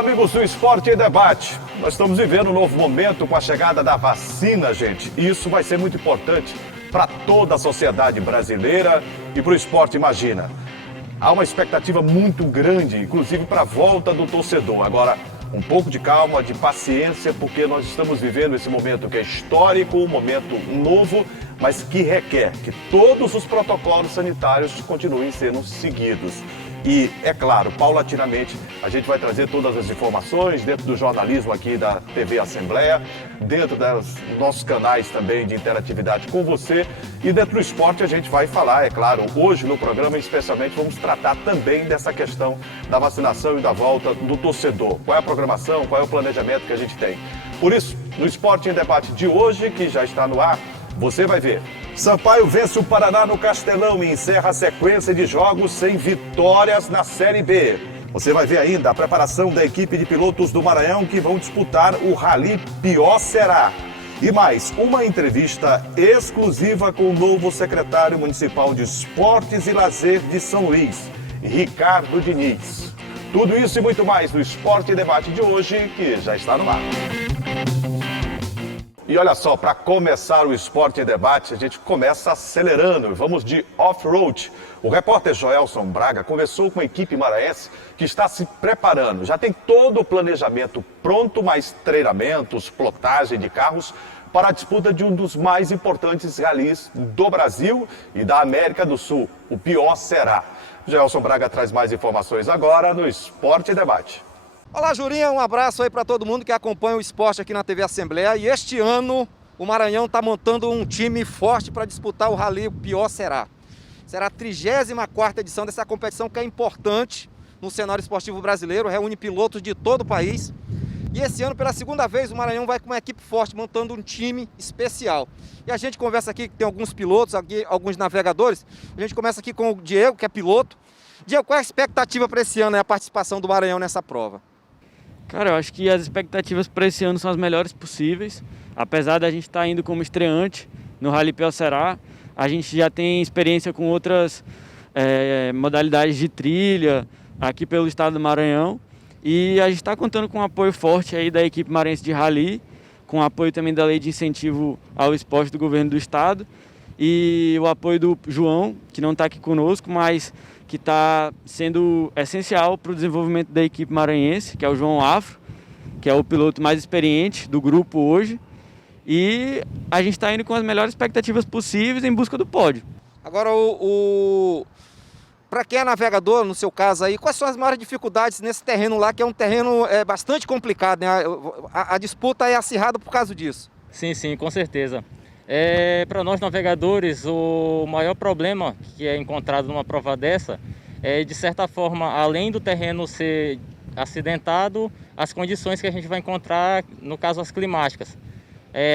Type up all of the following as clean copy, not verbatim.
Olá, amigos do Esporte em Debate. Nós estamos vivendo um novo momento com a chegada da vacina, gente. E isso vai ser muito importante para toda a sociedade brasileira e para o esporte, imagina. Há uma expectativa muito grande, inclusive para a volta do torcedor. Agora, um pouco de calma, de paciência, porque nós estamos vivendo esse momento que é histórico, um momento novo, mas que requer que todos os protocolos sanitários continuem sendo seguidos. E, é claro, paulatinamente, a gente vai trazer todas as informações dentro do jornalismo aqui da TV Assembleia, dentro dos nossos canais também de interatividade com você. E dentro do esporte a gente vai falar, é claro, hoje no programa especialmente vamos tratar também dessa questão da vacinação e da volta do torcedor. Qual é a programação, qual é o planejamento que a gente tem. Por isso, no Esporte em Debate de hoje, que já está no ar, você vai ver. Sampaio vence o Paraná no Castelão e encerra a sequência de jogos sem vitórias na Série B. Você vai ver ainda a preparação da equipe de pilotos do Maranhão que vão disputar o Rally Pior Será. E mais, uma entrevista exclusiva com o novo secretário municipal de Esportes e Lazer de São Luís, Ricardo Diniz. Tudo isso e muito mais no Esporte e Debate de hoje, que já está no ar. E olha só, para começar o Esporte em Debate, a gente começa acelerando. Vamos de off-road. O repórter Joelson Braga conversou com a equipe maranhense que está se preparando. Já tem todo o planejamento pronto, mais treinamentos, plotagem de carros para a disputa de um dos mais importantes ralis do Brasil e da América do Sul, o Pior Será. Joelson Braga traz mais informações agora no Esporte em Debate. Olá, Jurinha, um abraço aí para todo mundo que acompanha o esporte aqui na TV Assembleia. E este ano o Maranhão está montando um time forte para disputar o Rally Pior Será. Será a 34ª edição dessa competição que é importante no cenário esportivo brasileiro, reúne pilotos de todo o país. E esse ano, pela segunda vez, o Maranhão vai com uma equipe forte, montando um time especial. E a gente conversa aqui, que tem alguns pilotos, aqui, alguns navegadores. A gente começa aqui com o Diego, que é piloto. Diego, qual é a expectativa para esse ano, a participação do Maranhão nessa prova? Cara, eu acho que as expectativas para esse ano são as melhores possíveis. Apesar da gente estar indo como estreante no Rally Pior Será, a gente já tem experiência com outras modalidades de trilha aqui pelo estado do Maranhão. E a gente está contando com um apoio forte aí da equipe maranhense de Rally, com apoio também da Lei de Incentivo ao Esporte do Governo do Estado e o apoio do João, que não está aqui conosco, mas que está sendo essencial para o desenvolvimento da equipe maranhense, que é o João Afro, que é o piloto mais experiente do grupo hoje. E a gente está indo com as melhores expectativas possíveis em busca do pódio. Agora, para quem é navegador, no seu caso aí, quais são as maiores dificuldades nesse terreno lá, que é um terreno bastante complicado, né? A disputa é acirrada por causa disso. Sim, com certeza. Para nós navegadores, o maior problema que é encontrado numa prova dessa é, de certa forma, além do terreno ser acidentado, as condições que a gente vai encontrar, no caso as climáticas.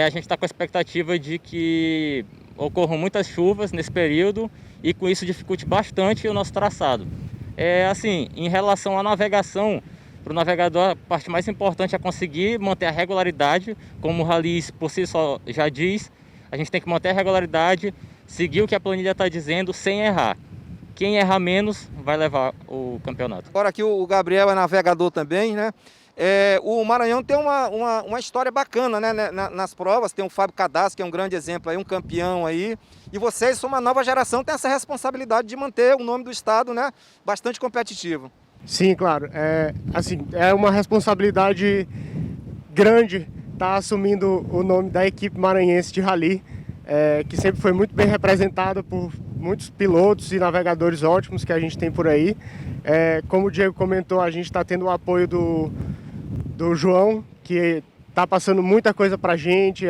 A gente está com a expectativa de que ocorram muitas chuvas nesse período e com isso dificulte bastante o nosso traçado. Assim, em relação à navegação, para o navegador a parte mais importante é conseguir manter a regularidade, como o rally por si só já diz. A gente tem que manter a regularidade, seguir o que a planilha está dizendo sem errar. Quem errar menos vai levar o campeonato. Agora aqui o Gabriel é navegador também, né? O Maranhão tem uma história bacana, né? Nas provas, tem o Fábio Cadastro, que é um grande exemplo aí, um campeão aí. E vocês, são uma nova geração, tem essa responsabilidade de manter o nome do estado, né, bastante competitivo. Sim, claro. É uma responsabilidade grande estar assumindo o nome da equipe maranhense de rally, que sempre foi muito bem representada por muitos pilotos e navegadores ótimos que a gente tem por aí. Como o Diego comentou, a gente está tendo o apoio do João, que está passando muita coisa para a gente,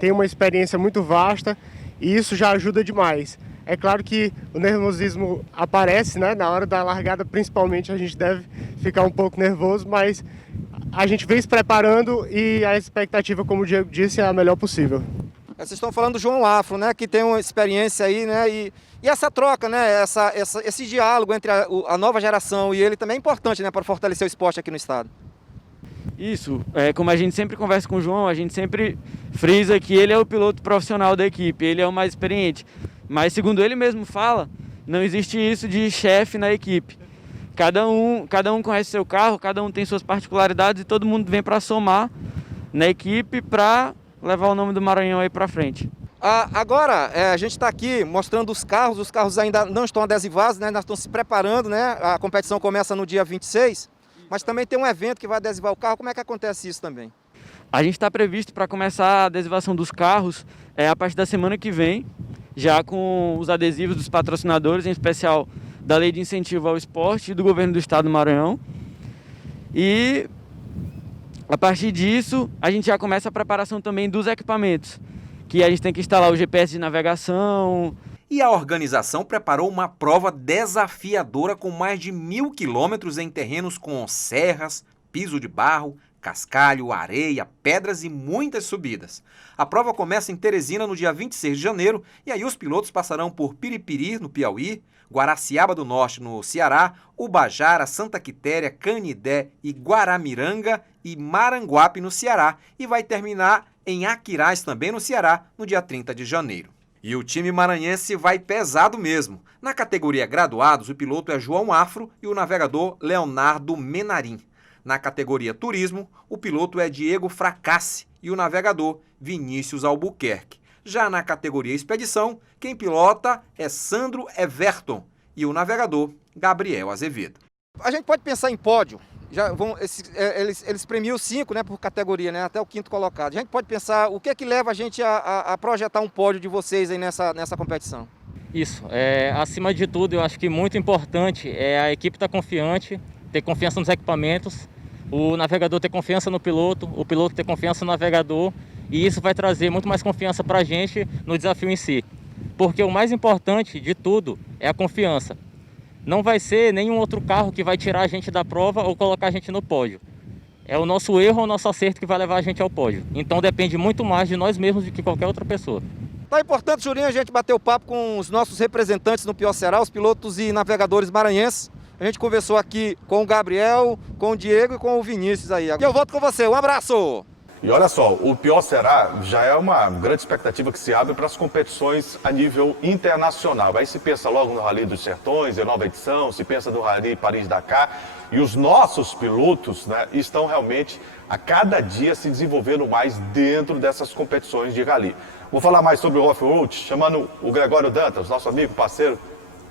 tem uma experiência muito vasta e isso já ajuda demais. É claro que o nervosismo aparece, né? Na hora da largada, principalmente, a gente deve ficar um pouco nervoso, mas a gente vem se preparando e a expectativa, como o Diego disse, é a melhor possível. Vocês estão falando do João Afro, né, que tem uma experiência aí, né, e essa troca, né, esse diálogo entre a nova geração e ele também é importante, né, para fortalecer o esporte aqui no estado. Isso, como a gente sempre conversa com o João, a gente sempre frisa que ele é o piloto profissional da equipe, ele é o mais experiente. Mas segundo ele mesmo fala, não existe isso de chefe na equipe. cada um conhece seu carro, cada um tem suas particularidades e todo mundo vem para somar na equipe para levar o nome do Maranhão aí para frente. Agora, a gente está aqui mostrando os carros ainda não estão adesivados, né? Nós estamos se preparando, né? A competição começa no dia 26, mas também tem um evento que vai adesivar o carro. Como é que acontece isso também? A gente está previsto para começar a adesivação dos carros a partir da semana que vem, já com os adesivos dos patrocinadores, em especial da Lei de Incentivo ao Esporte e do Governo do Estado do Maranhão. E a partir disso, a gente já começa a preparação também dos equipamentos, que a gente tem que instalar o GPS de navegação. E a organização preparou uma prova desafiadora com mais de 1.000 quilômetros em terrenos com serras, piso de barro, cascalho, areia, pedras e muitas subidas. A prova começa em Teresina no dia 26 de janeiro e aí os pilotos passarão por Piripiri, no Piauí, Guaraciaba do Norte, no Ceará, Ubajara, Santa Quitéria, Canidé e Guaramiranga e Maranguape, no Ceará, e vai terminar em Aquiraz, também no Ceará, no dia 30 de janeiro. E o time maranhense vai pesado mesmo. Na categoria graduados, o piloto é João Afro e o navegador Leonardo Menarim. Na categoria turismo, o piloto é Diego Fracassi e o navegador Vinícius Albuquerque. Já na categoria expedição, quem pilota é Sandro Everton e o navegador Gabriel Azevedo. A gente pode pensar em pódio. Já eles premiam 5, né, por categoria, né, até o 5º colocado. A gente pode pensar o que é que leva a gente a projetar um pódio de vocês aí nessa competição. Isso, acima de tudo, eu acho que muito importante é a equipe estar confiante, ter confiança nos equipamentos, o navegador ter confiança no piloto, o piloto ter confiança no navegador, e isso vai trazer muito mais confiança para a gente no desafio em si. Porque o mais importante de tudo é a confiança. Não vai ser nenhum outro carro que vai tirar a gente da prova ou colocar a gente no pódio. É o nosso erro ou o nosso acerto que vai levar a gente ao pódio. Então depende muito mais de nós mesmos do que qualquer outra pessoa. Tá importante, Jurinho, a gente bater o papo com os nossos representantes no Piocerá, os pilotos e navegadores maranhenses. A gente conversou aqui com o Gabriel, com o Diego e com o Vinícius aí. E eu volto com você. Um abraço! E olha só, o Piocerá já é uma grande expectativa que se abre para as competições a nível internacional. Aí se pensa logo no Rally dos Sertões, em nova edição, se pensa no Rally Paris-Dakar. E os nossos pilotos, né, estão realmente a cada dia se desenvolvendo mais dentro dessas competições de rally. Vou falar mais sobre o off-road, chamando o Gregório Dantas, nosso amigo, parceiro.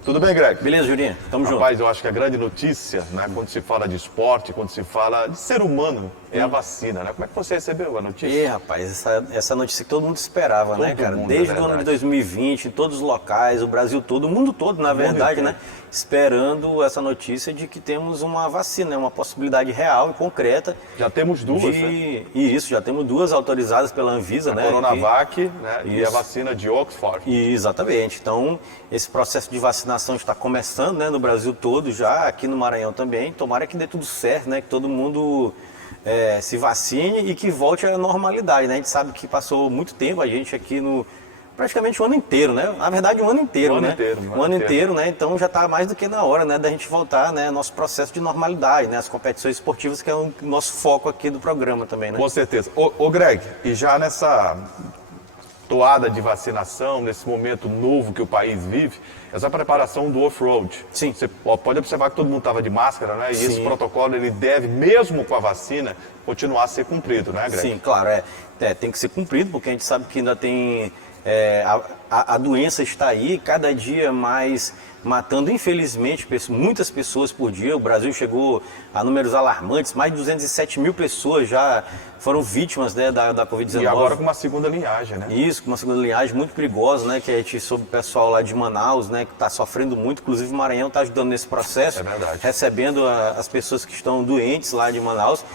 Tudo bem, Greg? Beleza, Jurinho? Tamo junto. Rapaz, eu acho que a grande notícia, né, quando se fala de esporte, quando se fala de ser humano, é a vacina, né? Como é que você recebeu a notícia? Rapaz, essa notícia que todo mundo esperava, né, cara? Mundo, desde o ano de 2020, em todos os locais, o Brasil todo, o mundo todo, na verdade, né? Esperando essa notícia de que temos uma vacina, né? Uma possibilidade real e concreta. Já temos duas, né? Isso, já temos duas autorizadas pela Anvisa, né? A Coronavac, né? E a vacina de Oxford. Exatamente. Então, esse processo de vacinação está começando, né, no Brasil todo já, aqui no Maranhão também. Tomara que dê tudo certo, né? Que todo mundo se vacine e que volte à normalidade, né? A gente sabe que passou muito tempo a gente aqui praticamente o ano inteiro, né? Na verdade, o ano inteiro, O ano inteiro, né? Então já está mais do que na hora, né, da gente voltar, né, nosso processo de normalidade, né? As competições esportivas, que é o nosso foco aqui do programa também, né? Com certeza. Ô Greg, e já nessa toada de vacinação, nesse momento novo que o país vive, essa preparação do off-road. Sim. Você pode observar que todo mundo estava de máscara, né? E Sim. esse protocolo, ele deve, mesmo com a vacina, continuar a ser cumprido, né, Greg? Sim, claro, tem que ser cumprido, porque a gente sabe que ainda tem... a doença está aí, cada dia mais matando, infelizmente, muitas pessoas por dia. O Brasil chegou a números alarmantes, mais de 207 mil pessoas já foram vítimas, né, da Covid-19. E agora com uma segunda linhagem, né? Isso, com uma segunda linhagem muito perigosa, né, que a gente soube o pessoal lá de Manaus, né, que está sofrendo muito, inclusive o Maranhão está ajudando nesse processo, É verdade. recebendo as pessoas que estão doentes lá de Manaus.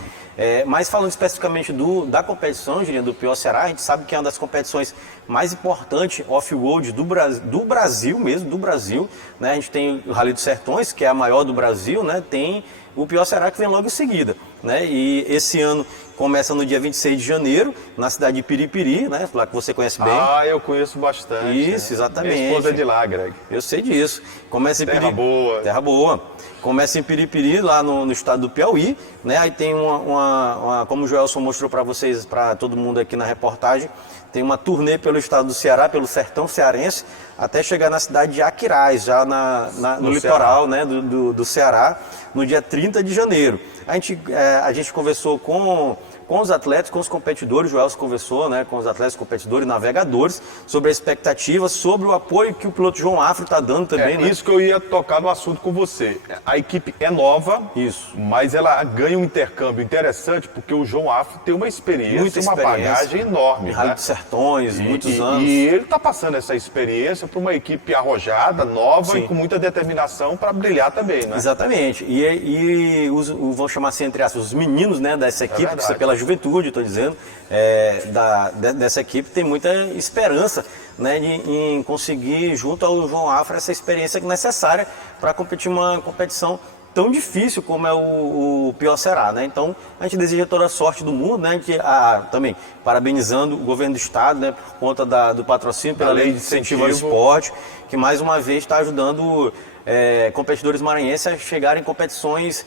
Mas falando especificamente da competição, Julinho, do Piocerá, a gente sabe que é uma das competições mais importantes off-road do Brasil mesmo, do Brasil, né? A gente tem o Rally dos Sertões, que é a maior do Brasil, né? Tem o Piocerá, que vem logo em seguida, né? E esse ano, começa no dia 26 de janeiro, na cidade de Piripiri, né? Lá que você conhece bem. Ah, eu conheço bastante. Isso, exatamente. Minha esposa é de lá, Greg. Eu sei disso. Começa em Terra boa. Terra boa. Começa em Piripiri, lá no estado do Piauí, né? Aí tem como o Joelson mostrou para vocês, para todo mundo aqui na reportagem, tem uma turnê pelo estado do Ceará, pelo sertão cearense, até chegar na cidade de Aquiraz, já no litoral, né, do Ceará, no dia 30 de janeiro. A gente conversou com os atletas, com os competidores, o Joelson conversou, né, com os atletas, competidores e navegadores, sobre a expectativa, sobre o apoio que o piloto João Afro está dando também. Né? Isso que eu ia tocar no assunto com você. A equipe é nova, isso, mas ela ganha um intercâmbio interessante, porque o João Afro tem uma experiência, uma bagagem enorme. Rally né? dos Sertões, muitos anos. E ele está passando essa experiência para uma equipe arrojada, nova, sim, e com muita determinação para brilhar também, né? Exatamente. Vamos chamar assim, entre aspas, os meninos, né, dessa equipe, que pela juventude, estou dizendo, dessa equipe, tem muita esperança, né, em conseguir, junto ao João Afro, essa experiência necessária para competir uma competição tão difícil como é o Pior Será, né? Então, a gente deseja toda a sorte do mundo, né? Também parabenizando o governo do estado, né, por conta do patrocínio pela lei de incentivo ao esporte, que mais uma vez está ajudando competidores maranhenses a chegarem em competições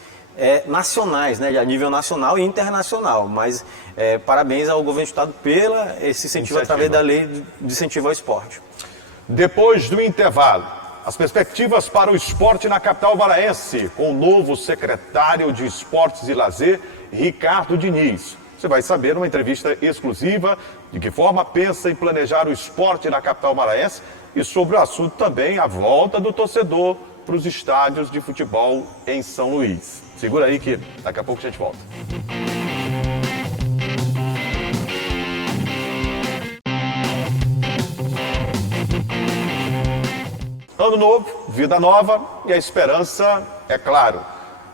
nacionais, né, a nível nacional e internacional. Mas parabéns ao governo do estado pela esse incentivo através da lei de incentivo ao esporte. Depois do intervalo, as perspectivas para o esporte na capital paraense, com o novo secretário de Esportes e Lazer, Ricardo Diniz. Você vai saber numa entrevista exclusiva de que forma pensa em planejar o esporte na capital paraense e sobre o assunto também a volta do torcedor para os estádios de futebol em São Luís. Segura aí que daqui a pouco a gente volta. Ano novo, vida nova e a esperança, é claro,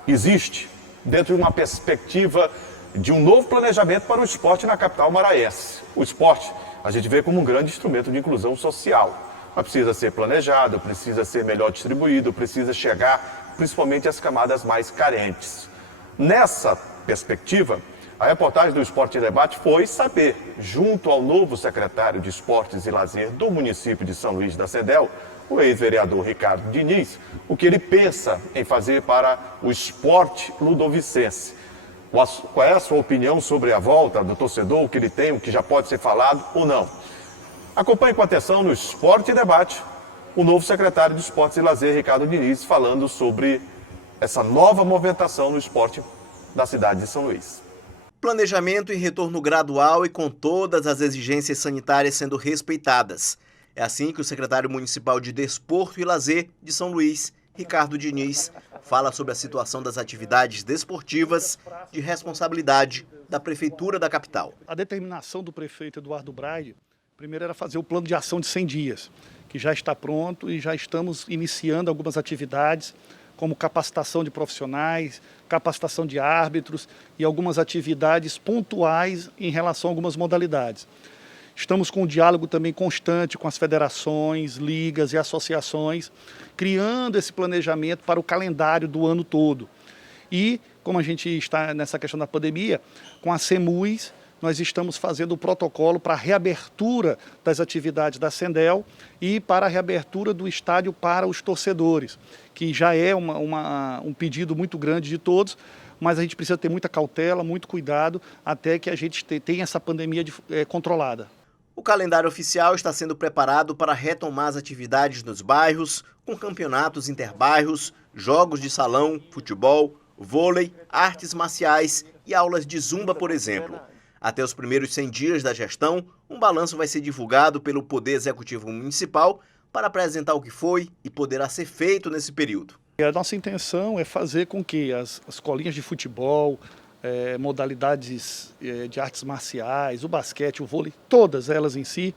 existe dentro de uma perspectiva de um novo planejamento para o esporte na capital maranhense. O esporte a gente vê como um grande instrumento de inclusão social, mas precisa ser planejado, precisa ser melhor distribuído, precisa chegar principalmente às camadas mais carentes. Nessa perspectiva, a reportagem do Esporte em Debate foi saber, junto ao novo secretário de Esportes e Lazer do município de São Luís da Cendel, o ex-vereador Ricardo Diniz, o que ele pensa em fazer para o esporte ludovicense. Qual é a sua opinião sobre a volta do torcedor, o que ele tem, o que já pode ser falado ou não? Acompanhe com atenção no Esporte em Debate o novo secretário de Esportes e Lazer, Ricardo Diniz, falando sobre essa nova movimentação no esporte da cidade de São Luís. Planejamento e retorno gradual e com todas as exigências sanitárias sendo respeitadas. É assim que o secretário municipal de Desporto e Lazer de São Luís, Ricardo Diniz, fala sobre a situação das atividades desportivas de responsabilidade da Prefeitura da capital. A determinação do prefeito Eduardo Braide, primeiro era fazer o plano de ação de 100 dias, que já está pronto e já estamos iniciando algumas atividades, como capacitação de profissionais, capacitação de árbitros e algumas atividades pontuais em relação a algumas modalidades. Estamos com um diálogo também constante com as federações, ligas e associações, criando esse planejamento para o calendário do ano todo. E, como a gente está nessa questão da pandemia, com a CEMUS, nós estamos fazendo o protocolo para a reabertura das atividades da Cendel e para a reabertura do estádio para os torcedores, que já é um pedido muito grande de todos, mas a gente precisa ter muita cautela, muito cuidado, até que a gente tenha essa pandemia controlada. O calendário oficial está sendo preparado para retomar as atividades nos bairros, com campeonatos interbairros, jogos de salão, futebol, vôlei, artes marciais e aulas de zumba, por exemplo. Até os primeiros 100 dias da gestão, um balanço vai ser divulgado pelo Poder Executivo Municipal para apresentar o que foi e poderá ser feito nesse período. A nossa intenção é fazer com que as escolinhas de futebol, modalidades de artes marciais, o basquete, o vôlei, todas elas em si,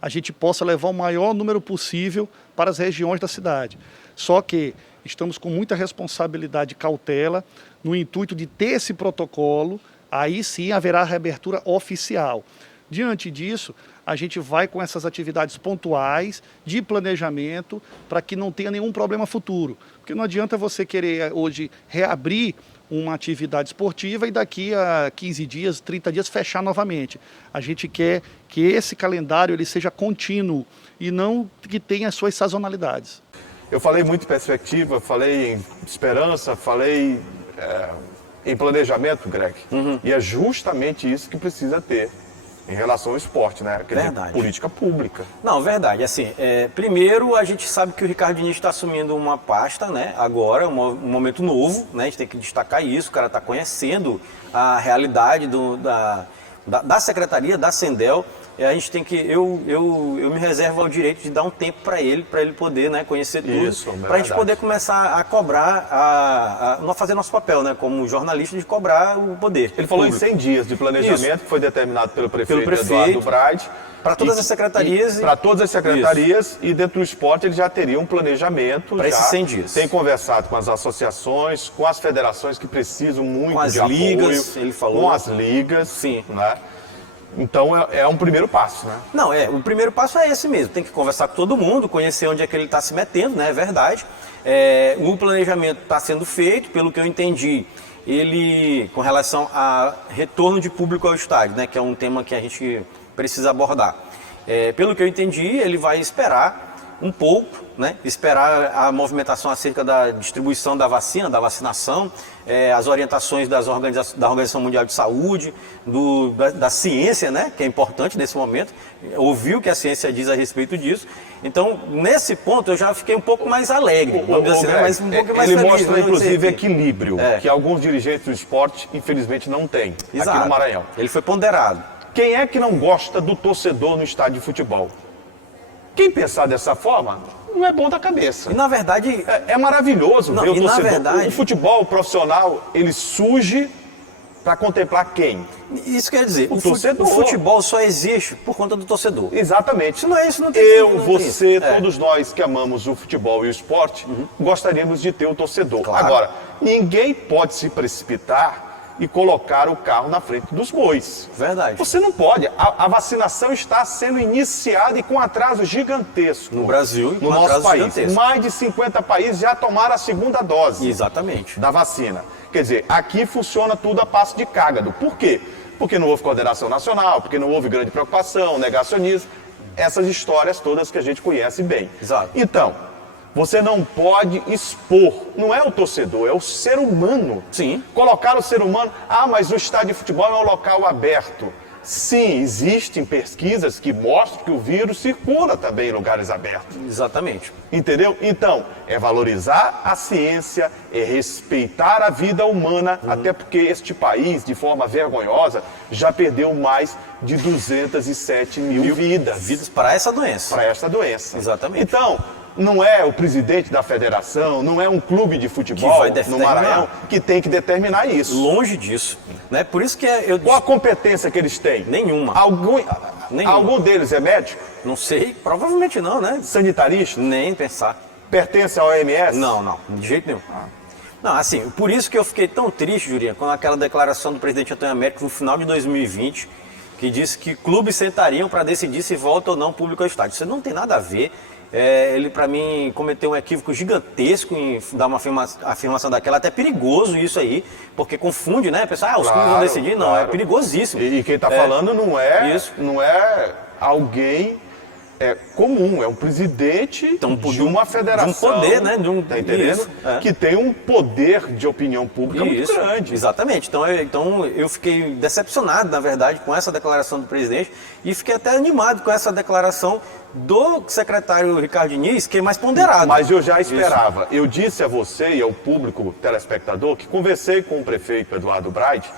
a gente possa levar o maior número possível para as regiões da cidade. Só que estamos com muita responsabilidade e cautela no intuito de ter esse protocolo, aí sim haverá reabertura oficial. Diante disso, a gente vai com essas atividades pontuais de planejamento para que não tenha nenhum problema futuro. Porque não adianta você querer hoje reabrir uma atividade esportiva e daqui a 15 dias, 30 dias fechar novamente. A gente quer que esse calendário ele seja contínuo e não que tenha as suas sazonalidades. Eu falei muito em perspectiva, falei em esperança, falei em planejamento, Greg. E é justamente isso que precisa ter em relação ao esporte, né? Verdade. Política pública. Não, verdade. Assim, primeiro, a gente sabe que o Ricardo Diniz está assumindo uma pasta, né? Agora, um momento novo, né? A gente tem que destacar isso. O cara está conhecendo a realidade da secretaria, da Sendel. A gente tem que, eu me reservo ao direito de dar um tempo para ele poder, né, conhecer tudo, para a gente poder começar a cobrar, fazer nosso papel, né, como jornalista, de cobrar o poder. Ele falou em 100 dias de planejamento, que foi determinado pelo prefeito Eduardo Braide. Para todas as secretarias. Para todas as secretarias e dentro do esporte ele já teria um planejamento. Para esses 100 dias. Tem conversado com as associações, com as federações que precisam muito com as de ligas, apoio. ele falou. Com as ligas. Sim. Né? Então é um primeiro passo, né? Não, o primeiro passo é esse mesmo. Tem que conversar com todo mundo, conhecer onde é que ele está se metendo, né? É verdade. O planejamento está sendo feito, pelo que eu entendi, ele, com relação a retorno de público ao estádio, né? Que é um tema que a gente precisa abordar. Pelo que eu entendi, ele vai esperar um pouco, né? Esperar a movimentação acerca da distribuição da vacina, da vacinação, as orientações da Organização Mundial de Saúde, da ciência, né? Que é importante nesse momento, ouvir o que a ciência diz a respeito disso. Então, nesse ponto, eu já fiquei um pouco mais alegre, vamos dizer assim, né? Mas um pouco mais ele feliz, mostra, inclusive, que equilíbrio, que alguns dirigentes do esporte, infelizmente, não têm aqui no Maranhão. Ele foi ponderado. Quem é que não gosta do torcedor no estádio de futebol? Quem pensar dessa forma não é bom da cabeça. E na verdade... É maravilhoso ver o torcedor. Verdade, o futebol profissional, ele surge para contemplar quem? Isso quer dizer, o torcedor. O futebol só existe por conta do torcedor. Exatamente. Se não é isso, não tem... Você, todos nós que amamos o futebol e o esporte, gostaríamos de ter o torcedor. Claro. Agora, ninguém pode se precipitar e colocar o carro na frente dos bois. Verdade. Você não pode. A vacinação está sendo iniciada e com atraso gigantesco. No Brasil e no nosso país. Mais de 50 países já tomaram a segunda dose. Exatamente. Da vacina. Quer dizer, aqui funciona tudo a passo de cágado. Por quê? Porque não houve coordenação nacional, porque não houve grande preocupação, negacionismo. Essas histórias todas que a gente conhece bem. Exato. Então, você não pode expor, não é o torcedor, é o ser humano. Sim. Colocar o ser humano, mas o estádio de futebol é um local aberto. Sim, existem pesquisas que mostram que o vírus circula também em lugares abertos. Exatamente. Entendeu? Então, é valorizar a ciência, é respeitar a vida humana, até porque este país, de forma vergonhosa, já perdeu mais de 207 mil vidas. Vidas para essa doença. Para esta doença. Exatamente. Então, não é o presidente da federação, não é um clube de futebol no Maranhão que tem que determinar isso. Longe disso. Né? Por isso que Qual a competência que eles têm? Nenhuma. Algum deles é médico? Não sei, provavelmente não, né? Sanitarista? Nem pensar. Pertence ao OMS? Não, de jeito nenhum. Não, assim, por isso que eu fiquei tão triste, Jurinha, com aquela declaração do presidente Antônio Américo no final de 2020, que disse que clubes sentariam para decidir se volta ou não público ao estádio. Isso não tem nada a ver. Ele, para mim, cometeu um equívoco gigantesco em dar uma afirmação daquela, até perigoso isso aí, porque confunde, né? Pessoal, os clubes vão decidir, não, é perigosíssimo. E quem está falando não é alguém comum, é um presidente de uma federação. De um poder, né? Tá entendendo? Que tem um poder de opinião pública muito grande. Exatamente. Então eu fiquei decepcionado, na verdade, com essa declaração do presidente e fiquei até animado com essa declaração do secretário Ricardo Diniz, que é mais ponderado. Mas eu já esperava. Eu disse a você e ao público telespectador que conversei com o prefeito Eduardo Braide.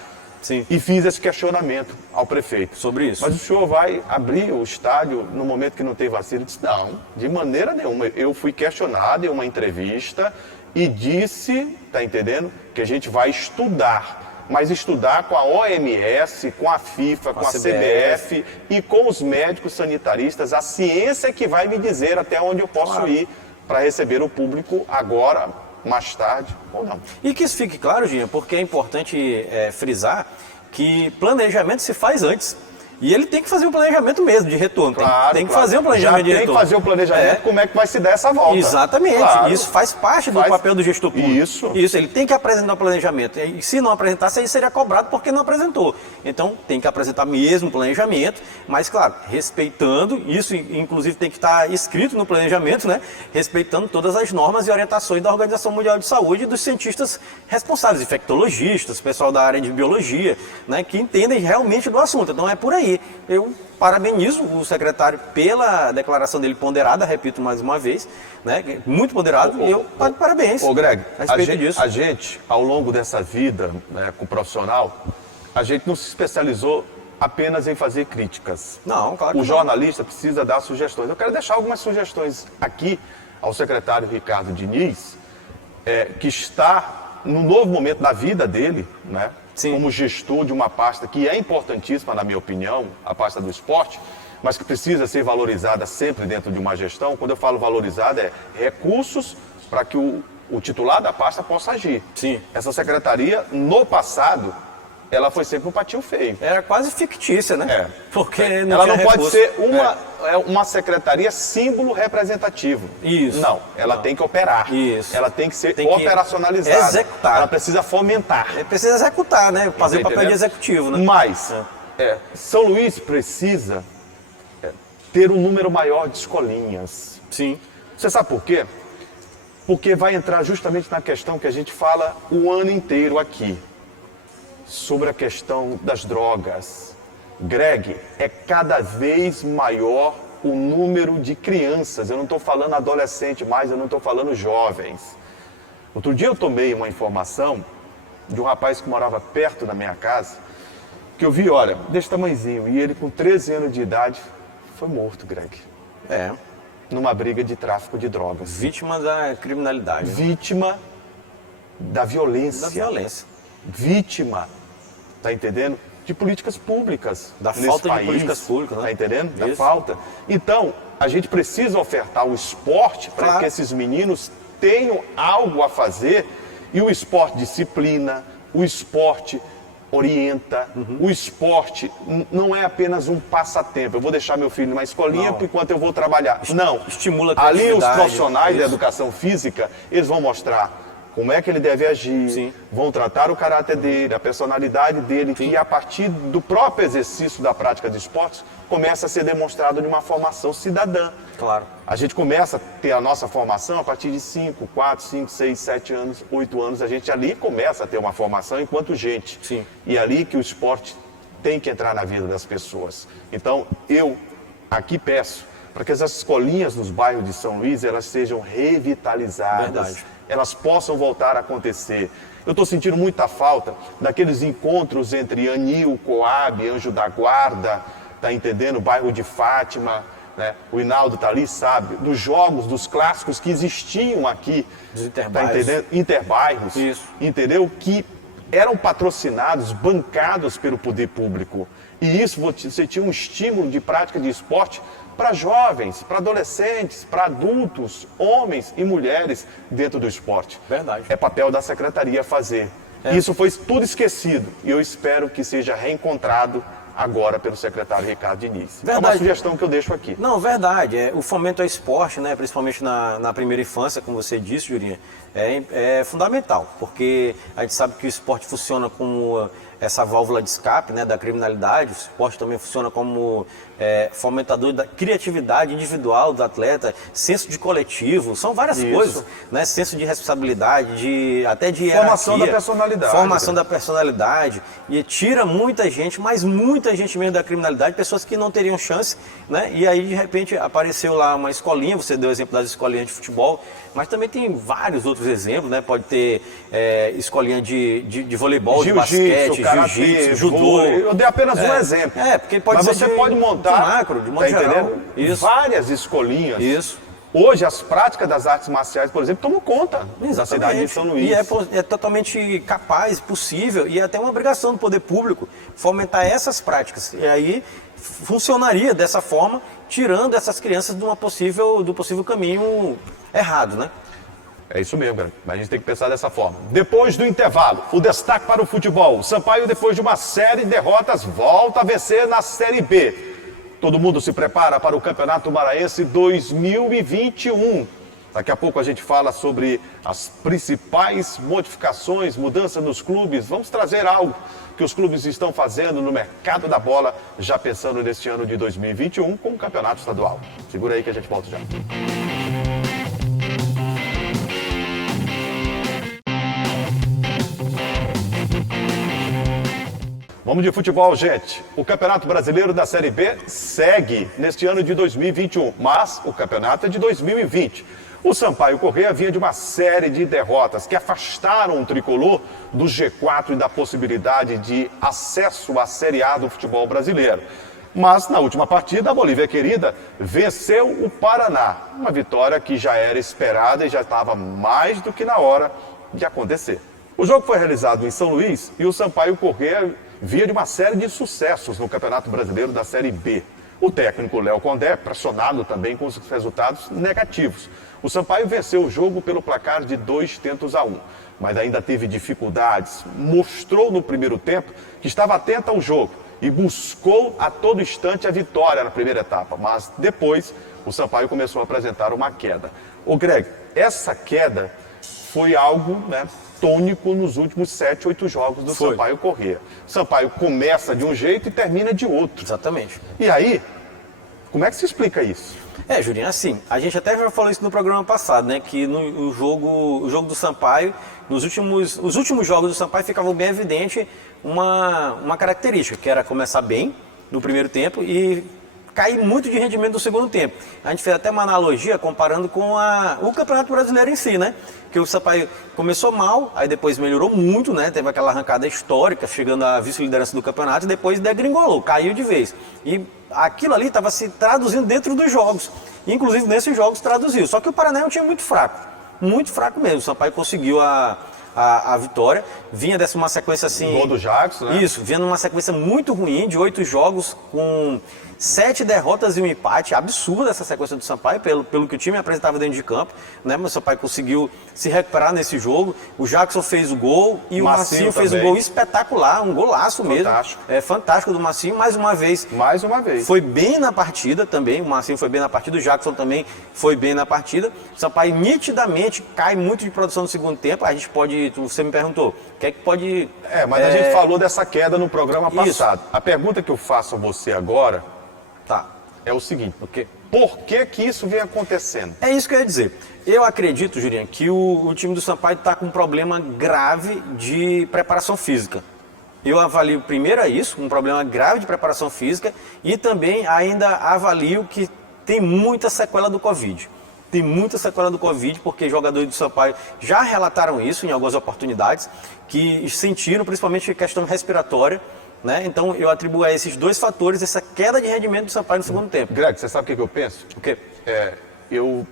Sim. E fiz esse questionamento ao prefeito. Sobre isso. Mas o senhor vai abrir o estádio no momento que não tem vacina? Ele disse, não, de maneira nenhuma. Eu fui questionado em uma entrevista e disse, tá entendendo, que a gente vai estudar. Mas estudar com a OMS, com a FIFA, com a CBF e com os médicos sanitaristas, a ciência que vai me dizer até onde eu posso ir para receber o público agora, mais tarde ou não. E que isso fique claro, Ginha, porque é importante frisar que planejamento se faz antes. E ele tem que fazer um planejamento mesmo de retorno. Tem que fazer um planejamento de retorno. Tem que fazer um planejamento como é que vai se dar essa volta. Exatamente. Claro. Isso faz parte do papel do gestor público. Isso. Ele tem que apresentar um planejamento. E se não apresentasse, aí seria cobrado porque não apresentou. Então, tem que apresentar mesmo o planejamento, mas, claro, respeitando, isso inclusive tem que estar escrito no planejamento, né? Respeitando todas as normas e orientações da Organização Mundial de Saúde e dos cientistas responsáveis, infectologistas, pessoal da área de biologia, né? Que entendem realmente do assunto. Então, é por aí. Eu parabenizo o secretário pela declaração dele ponderada, repito mais uma vez, né? Muito ponderado, e eu estou de parabéns. Ô Greg, a respeito disso. A gente, ao longo dessa vida, né, com o profissional, a gente não se especializou apenas em fazer críticas. Não, claro que o jornalista precisa dar sugestões. Eu quero deixar algumas sugestões aqui ao secretário Ricardo Diniz, que está no novo momento da vida dele, né? Sim. Como gestor de uma pasta que é importantíssima, na minha opinião, a pasta do esporte, mas que precisa ser valorizada sempre dentro de uma gestão. Quando eu falo valorizada, recursos para que o titular da pasta possa agir. Sim. Essa secretaria, no passado, ela foi sempre um patinho feio. Era quase fictícia, né? Porque ela não pode recurso. ser uma secretaria símbolo representativo. Isso. Não, ela tem que operar. Isso. Ela tem que ser Tem que operacionalizada. executar. Ela precisa fomentar. Precisa executar, né? Fazer o papel de entendendo? executivo, né? Mas São Luís precisa ter um número maior de escolinhas. Sim. Você sabe por quê? Porque vai entrar justamente na questão que a gente fala o ano inteiro aqui, sobre a questão das drogas. Greg, é cada vez maior o número de crianças, eu não estou falando adolescente mais, eu não estou falando jovens. Outro dia eu tomei uma informação de um rapaz que morava perto da minha casa, que eu vi, olha, desse tamanhozinho, e ele com 13 anos de idade foi morto, Greg. Numa briga de tráfico de drogas. Vítima da criminalidade. Vítima da violência. Da violência. Vítima, tá entendendo? De políticas públicas. Da nesse falta país, de políticas públicas, né? Tá entendendo? Isso. Da falta. Então, a gente precisa ofertar o esporte para que esses meninos tenham algo a fazer. E o esporte disciplina, o esporte orienta, o esporte não é apenas um passatempo. Eu vou deixar meu filho numa escolinha enquanto eu vou trabalhar. Não. Estimula a ali os criatividade. profissionais da Isso. educação física, eles vão mostrar como é que ele deve agir, vão tratar o caráter dele, a personalidade dele, que a partir do próprio exercício da prática de esportes, começa a ser demonstrado de uma formação cidadã. Claro. A gente começa a ter a nossa formação a partir de 5, 4, 5, 6, 7 anos, 8 anos, a gente ali começa a ter uma formação enquanto gente. Sim. E é ali que o esporte tem que entrar na vida das pessoas. Então, eu aqui peço para que essas escolinhas nos bairros de São Luís, elas sejam revitalizadas. Verdade. Elas possam voltar a acontecer. Eu estou sentindo muita falta daqueles encontros entre Anil, Coab, Anjo da Guarda, tá entendendo? Bairro de Fátima, né? O Hinaldo tá ali, sabe? Dos jogos, dos clássicos que existiam aqui. Dos interbairros. Tá entendendo? Interbairros. Isso. Entendeu? Que eram patrocinados, bancados pelo poder público. E isso você tinha um estímulo de prática de esporte para jovens, para adolescentes, para adultos, homens e mulheres dentro do esporte. Verdade. É papel da secretaria fazer. Isso foi tudo esquecido e eu espero que seja reencontrado agora pelo secretário Ricardo Diniz. Verdade. É uma sugestão que eu deixo aqui. Não, verdade. O fomento ao esporte, né, principalmente na primeira infância, como você disse, Jurinha, é fundamental, porque a gente sabe que o esporte funciona como essa válvula de escape, né, da criminalidade. O esporte também funciona como fomentador da criatividade individual do atleta, senso de coletivo, são várias coisas, né, senso de responsabilidade, até de Formação hierarquia, da personalidade. formação da personalidade, e tira muita gente, mas muita gente mesmo da criminalidade, pessoas que não teriam chance, né, e aí de repente apareceu lá uma escolinha, você deu o exemplo das escolinhas de futebol, mas também tem vários outros exemplos, né, pode ter escolinha de voleibol, de basquete, jiu-jitsu, judô. Vôlei. Eu dei apenas um exemplo. Porque ele pode Mas ser você pode montar, macro, de modo tá geral. entendendo? Isso. Várias escolinhas. Isso. Hoje, as práticas das artes marciais, por exemplo, tomam conta da cidade de São Luís. E é totalmente capaz, possível, e é até uma obrigação do poder público fomentar essas práticas. E aí funcionaria dessa forma, tirando essas crianças do possível caminho errado, né? É isso mesmo, cara. Mas a gente tem que pensar dessa forma. Depois do intervalo, o destaque para o futebol. O Sampaio, depois de uma série de derrotas, volta a vencer na Série B. Todo mundo se prepara para o Campeonato Maranhense 2021. Daqui a pouco a gente fala sobre as principais modificações, mudanças nos clubes. Vamos trazer algo que os clubes estão fazendo no mercado da bola, já pensando neste ano de 2021 com o Campeonato Estadual. Segura aí que a gente volta já. Vamos de futebol, gente. O Campeonato Brasileiro da Série B segue neste ano de 2021, mas o campeonato é de 2020. O Sampaio Corrêa vinha de uma série de derrotas que afastaram o tricolor do G4 e da possibilidade de acesso à Série A do futebol brasileiro. Mas na última partida, a Bolívia Querida venceu o Paraná. Uma vitória que já era esperada e já estava mais do que na hora de acontecer. O jogo foi realizado em São Luís e o Sampaio Corrêa vinha de uma série de sucessos no Campeonato Brasileiro da Série B. O técnico Léo Condé, pressionado também com os resultados negativos. O Sampaio venceu o jogo pelo placar de 2-1, mas ainda teve dificuldades. Mostrou no primeiro tempo que estava atento ao jogo e buscou a todo instante a vitória na primeira etapa. Mas depois o Sampaio começou a apresentar uma queda. Ô Greg, essa queda foi algo, tônico nos últimos 7, 8 jogos do Sampaio Corrêa. O Sampaio começa de um jeito e termina de outro. Exatamente. E aí, como é que se explica isso? Julinho, assim, a gente até já falou isso no programa passado, né? Que o jogo do Sampaio, os últimos jogos do Sampaio ficavam bem evidente uma característica, que era começar bem no primeiro tempo e cair muito de rendimento no segundo tempo. A gente fez até uma analogia comparando com o Campeonato Brasileiro em si, né? Que o Sampaio começou mal, aí depois melhorou muito, né? Teve aquela arrancada histórica, chegando à vice-liderança do campeonato, e depois degringolou, caiu de vez. E aquilo ali estava se traduzindo dentro dos jogos. Inclusive nesses jogos traduziu. Só que o Paraná é um time muito fraco mesmo. O Sampaio conseguiu a vitória, vinha dessa uma sequência assim... Gol do Jackson, né? Isso, vinha numa sequência muito ruim, de 8 jogos com 7 derrotas e um empate, absurda essa sequência do Sampaio, pelo que o time apresentava dentro de campo, né? Mas o Sampaio conseguiu se recuperar nesse jogo, o Jackson fez o gol e o Massinho fez um gol espetacular, um golaço fantástico mesmo. Fantástico do Massinho, mais uma vez. Foi bem na partida também, o Massinho foi bem na partida, o Jackson também foi bem na partida. O Sampaio nitidamente cai muito de produção no segundo tempo, a gente pode, você me perguntou, o que é que pode... Mas a gente falou dessa queda no programa passado. A pergunta que eu faço a você agora é o seguinte, por que isso vem acontecendo? É isso que eu ia dizer. Eu acredito, Juliano, que o time do Sampaio está com um problema grave de preparação física. Eu avalio primeiro isso, um problema grave de preparação física, e também ainda avalio que tem muita sequela do Covid. Tem muita sequela do Covid, porque jogadores do Sampaio já relataram isso em algumas oportunidades, que sentiram principalmente a questão respiratória, né? Então eu atribuo a esses dois fatores essa queda de rendimento do Sampaio no segundo tempo. Greg, você sabe o que eu penso? O quê?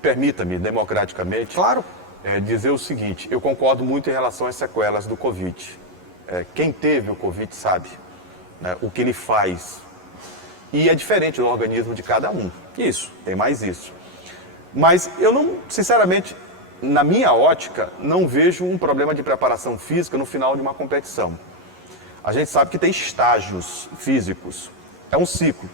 Permita-me, democraticamente, dizer o seguinte, eu concordo muito em relação às sequelas do Covid. Quem teve o Covid sabe, né, o que ele faz. E é diferente do organismo de cada um. Isso. Tem mais isso. Mas eu não, sinceramente, na minha ótica, não vejo um problema de preparação física no final de uma competição. A gente sabe que tem estágios físicos. É um ciclo.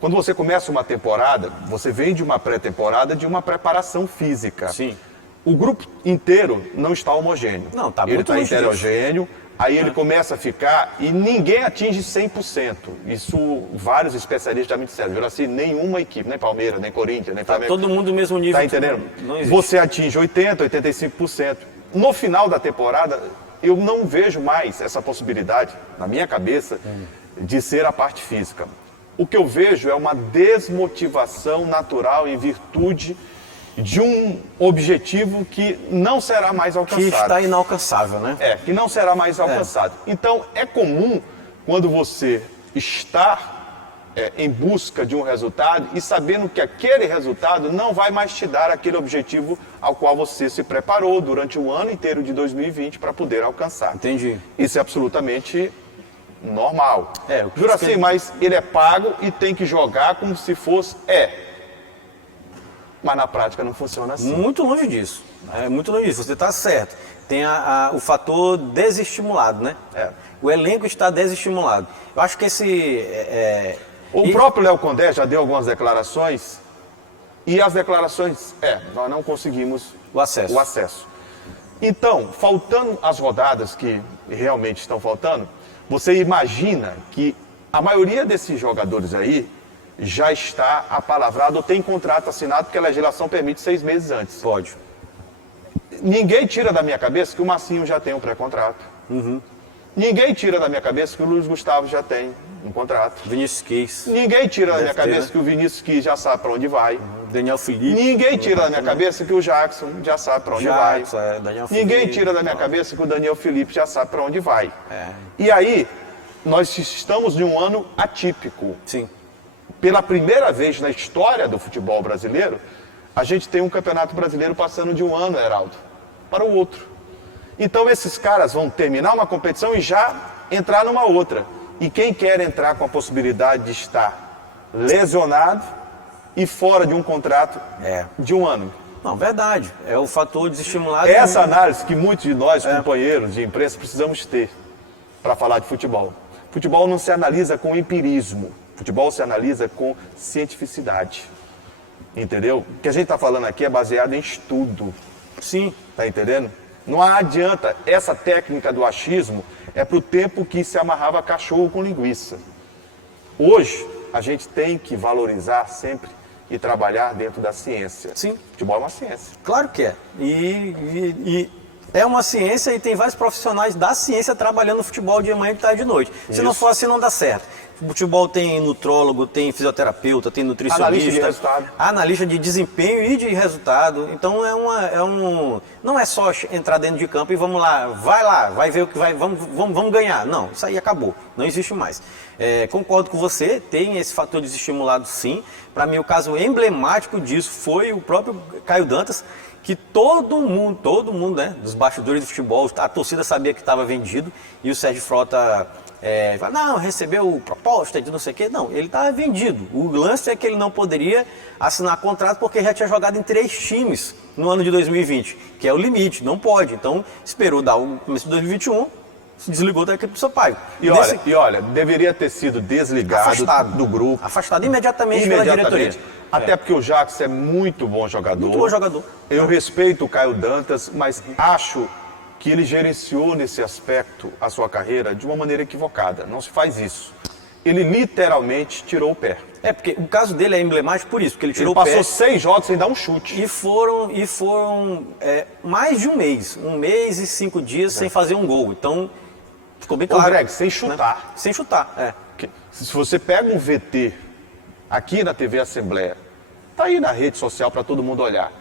Quando você começa uma temporada, você vem de uma pré-temporada de uma preparação física. Sim. O grupo inteiro não está homogêneo. Não, está ele muito está longe heterogêneo, aí ele começa a ficar e ninguém atinge 100%. Isso vários especialistas já me disseram. Juraci, nenhuma equipe, nem Palmeiras, nem Corinthians, nem Flamengo. Todo mundo no mesmo nível. Está entendendo? Não existe. Você atinge 80%, 85%. No final da temporada, eu não vejo mais essa possibilidade, na minha cabeça, de ser a parte física. O que eu vejo é uma desmotivação natural em virtude de um objetivo que não será mais alcançado. Que está inalcançável, né? Que não será mais alcançado. Então, é comum, quando você está em busca de um resultado e sabendo que aquele resultado não vai mais te dar aquele objetivo ao qual você se preparou durante o ano inteiro de 2020 para poder alcançar. Entendi. Isso é absolutamente normal. Juraci, mas ele é pago e tem que jogar como se fosse... Mas na prática não funciona assim. Muito longe disso. É muito longe disso. Você está certo. Tem o fator desestimulado, né? O elenco está desestimulado. Eu acho que O próprio Léo Condé já deu algumas declarações e as declarações, nós não conseguimos o acesso. Então, faltando as rodadas que realmente estão faltando, você imagina que a maioria desses jogadores aí já está apalavrado ou tem contrato assinado, porque a legislação permite 6 meses antes. Pode. Ninguém tira da minha cabeça que o Marcinho já tem um pré-contrato. Ninguém tira da minha cabeça que o Luiz Gustavo já tem um contrato. Vinícius Quis. Ninguém tira da minha cabeça que o Vinícius Quis já sabe para onde vai. Daniel Felipe. Ninguém tira da minha cabeça que o Jackson já sabe para onde vai. Daniel Ninguém Felipe. tira da minha cabeça que o Daniel Felipe já sabe para onde vai. E aí, nós estamos em um ano atípico. Sim. Pela primeira vez na história do futebol brasileiro, a gente tem um campeonato brasileiro passando de um ano, Heraldo, para o outro. Então esses caras vão terminar uma competição e já entrar numa outra. E quem quer entrar com a possibilidade de estar lesionado e fora de um contrato de um ano? Não, verdade. É o fator desestimulado. Essa análise que muitos de nós, companheiros de imprensa, precisamos ter para falar de futebol. Futebol não se analisa com empirismo. Futebol se analisa com cientificidade. Entendeu? O que a gente está falando aqui é baseado em estudo. Sim. Tá entendendo? Não adianta. Essa técnica do achismo é para o tempo que se amarrava cachorro com linguiça. Hoje, a gente tem que valorizar sempre e trabalhar dentro da ciência. Sim. Futebol é uma ciência. Claro que é. E é uma ciência e tem vários profissionais da ciência trabalhando no futebol de manhã, de tarde e de noite. Se não for assim, não dá certo. Futebol tem nutrólogo, tem fisioterapeuta, tem nutricionista, analista de desempenho e de resultado. Então não é só entrar dentro de campo e vamos lá, vai ver o que vai, vamos ganhar. Não, isso aí acabou, não existe mais. Concordo com você, tem esse fator desestimulado sim. Para mim o caso emblemático disso foi o próprio Caio Dantas, que todo mundo, né, dos bastidores do futebol, a torcida sabia que estava vendido e o Sérgio Frota fala, não, recebeu proposta de não sei o quê. Não, ele estava vendido. O lance é que ele não poderia assinar contrato porque já tinha jogado em 3 times no ano de 2020, que é o limite, não pode. Então, esperou dar o começo de 2021, se desligou da equipe do Sampaio. E olha, deveria ter sido desligado do grupo. Afastado imediatamente pela diretoria. Até porque o Jackson é muito bom jogador. Muito bom jogador. Eu respeito o Caio Dantas, mas acho que ele gerenciou nesse aspecto a sua carreira de uma maneira equivocada. Não se faz isso. Ele literalmente tirou o pé. Porque o caso dele é emblemático por isso, porque ele tirou o pé. Ele passou 6 jogos sem dar um chute. E foram mais de um mês e 5 dias sem fazer um gol. Então, ficou bem claro. Greg, sem chutar. Né? Sem chutar, Se você pega um VT aqui na TV Assembleia, tá aí na rede social para todo mundo olhar,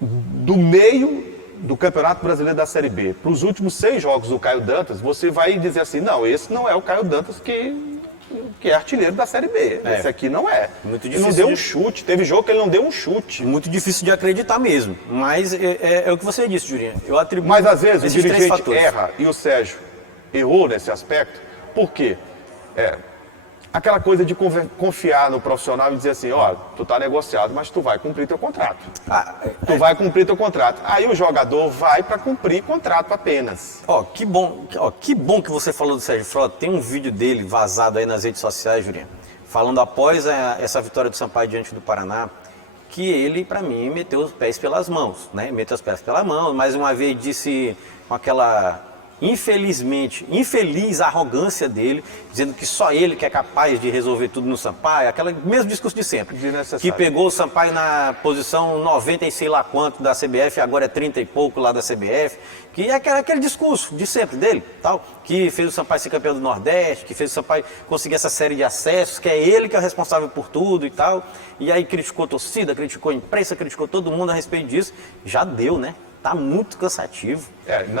do meio do Campeonato Brasileiro da Série B para os últimos 6 jogos do Caio Dantas, você vai dizer assim, não, esse não é o Caio Dantas que é artilheiro da Série B. Esse aqui não é. Muito difícil. Ele não deu um chute. Teve jogo que ele não deu um chute. Muito difícil de acreditar mesmo. Mas é o que você disse, Jurinha. Eu atribuo. Mas às vezes o dirigente erra, e o Sérgio errou nesse aspecto. Por quê? Aquela coisa de confiar no profissional e dizer assim, ó, tu tá negociado, mas tu vai cumprir teu contrato. Tu vai cumprir teu contrato. Aí o jogador vai para cumprir contrato apenas. Que bom que você falou do Sérgio Frota. Tem um vídeo dele vazado aí nas redes sociais, Jurinha, falando após essa vitória do Sampaio diante do Paraná, que ele, para mim, meteu os pés pelas mãos, né? Meteu os pés pelas mãos, mais uma vez disse com aquela infeliz arrogância dele, dizendo que só ele que é capaz de resolver tudo no Sampaio, aquele mesmo discurso de sempre, que pegou o Sampaio na posição 90 e sei lá quanto da CBF, agora é 30 e pouco lá da CBF, que é aquele discurso de sempre dele, tal, que fez o Sampaio ser campeão do Nordeste, que fez o Sampaio conseguir essa série de acessos, que é ele que é o responsável por tudo e tal, e aí criticou a torcida, criticou a imprensa, criticou todo mundo a respeito disso. Já deu, né? Tá muito cansativo.